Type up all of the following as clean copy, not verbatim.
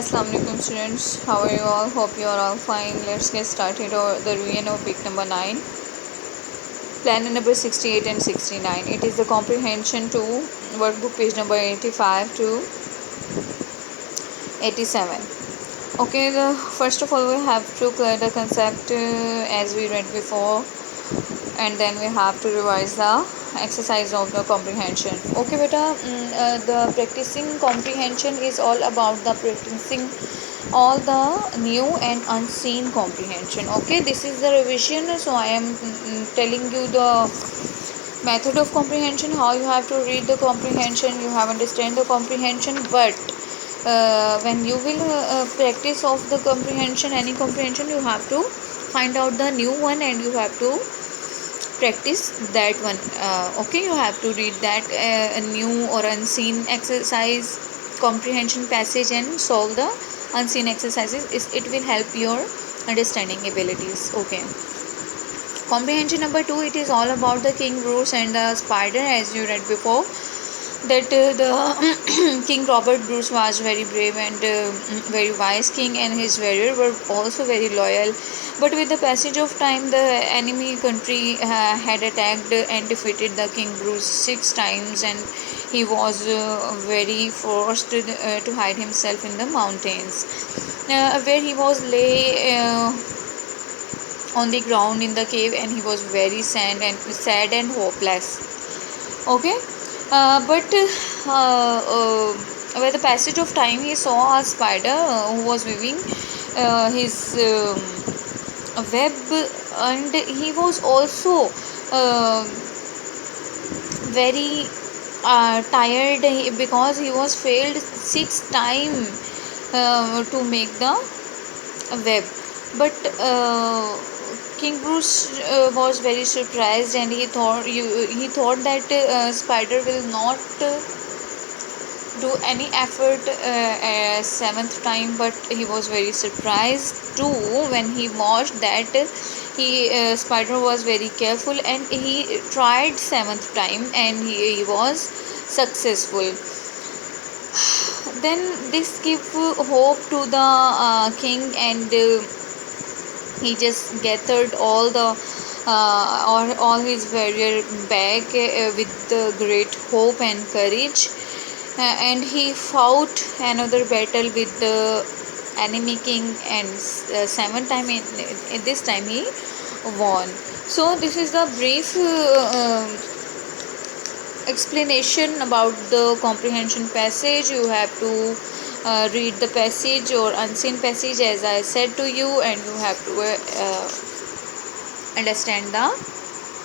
Assalamu alaikum students, how are you all? Hope you are all fine. Let's get started or the revision of week number 9, plan number 68 and 69. It is the comprehension to workbook page number 85 to 87. Okay, first of all we have to clear the concept as we read before, and then we have to revise the exercise of the comprehension. Okay beta, the practicing comprehension is all about the practicing all the new and unseen comprehension. Okay, this is the revision, so I am telling you the method of comprehension, how you have to read the comprehension, you have understand the comprehension. But when you will practice of the comprehension, any comprehension, you have to find out the new one and you have to practice that one. Okay, you have to read that a new or unseen exercise comprehension passage and solve the unseen exercises. It will help your understanding abilities. Okay, comprehension number 2, it is all about the king Bruce and the spider. As you read before, that the King Robert Bruce was very brave and very wise king, and his warriors were also very loyal. But with the passage of time, the enemy country had attacked and defeated the King Bruce 6 times, and he was very forced to hide himself in the mountains, where he was lay on the ground in the cave, and he was very sad and hopeless. Okay, but with the passage of time, he saw a spider who was weaving his web, and he was also uh, very tired because he was failed 6 times to make the web. But King Bruce was very surprised, and he thought that spider will not do any effort seventh time. But he was very surprised too when he watched that he spider was very careful, and he tried seventh time, and he was successful. Then this give hope to the king, and he just gathered all his warrior back with the great hope and courage, and he fought another battle with the enemy king, and seventh time in this time he won. So this is the brief explanation about the comprehension passage. You have to read the passage or unseen passage as I said to you, and you have to understand the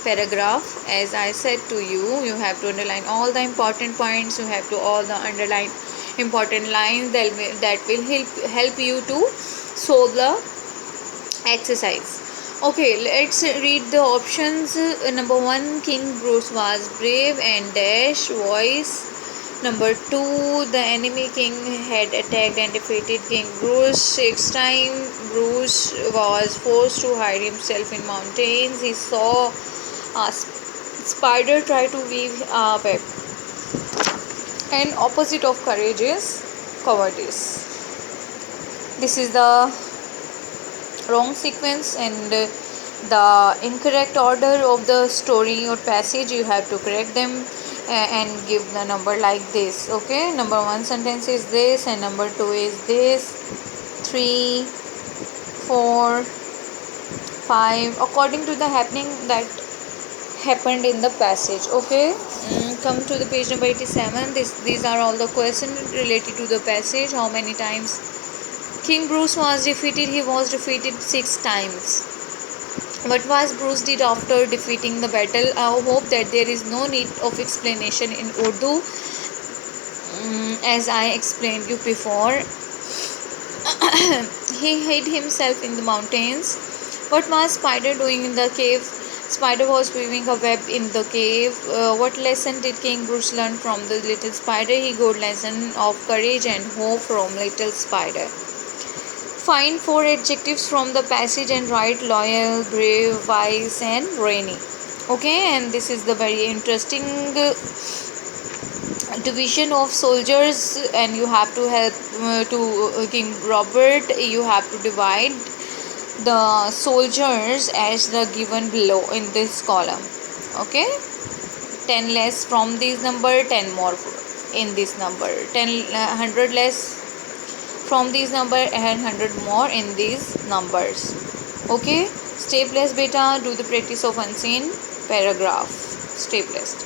paragraph as I said to you. You have to underline all the important points, you have to all the underline important lines that will help you to solve the exercise. Okay, let's read the options. Number 1, King Bruce was brave and dash voice. Number 2, the enemy king had attacked and defeated King Bruce 6 times. Bruce was forced to hide himself in mountains. He saw a spider try to weave a web. And opposite of courage is cowardice. This is the wrong sequence, and the incorrect order of the story or passage. You have to correct them and give the number like this. Okay, number 1 sentence is this, and number 2 is this, 3, 4, 5, according to the happening that happened in the passage. Okay, come to the page number 87. These are all the questions related to the passage. How many times King Bruce was defeated? He was defeated 6 times. What was Bruce did after defeating the battle? I hope that there is no need of explanation in Urdu, as I explained you before. He hid himself in the mountains. What was Spider doing in the cave? Spider was weaving a web in the cave. What lesson did King Bruce learn from the little spider? He got lesson of courage and hope from little spider. Find 4 adjectives from the passage and write loyal, brave, wise, and rainy. Okay, and this is the very interesting division of soldiers, and you have to help to King Robert. You have to divide the soldiers as the given below in this column. Okay, 10 less from this number, 10 more in this number, 10 100 less from these number and 100 more in these numbers. Okay, stay blessed beta. Do the practice of unseen paragraph. Stay blessed.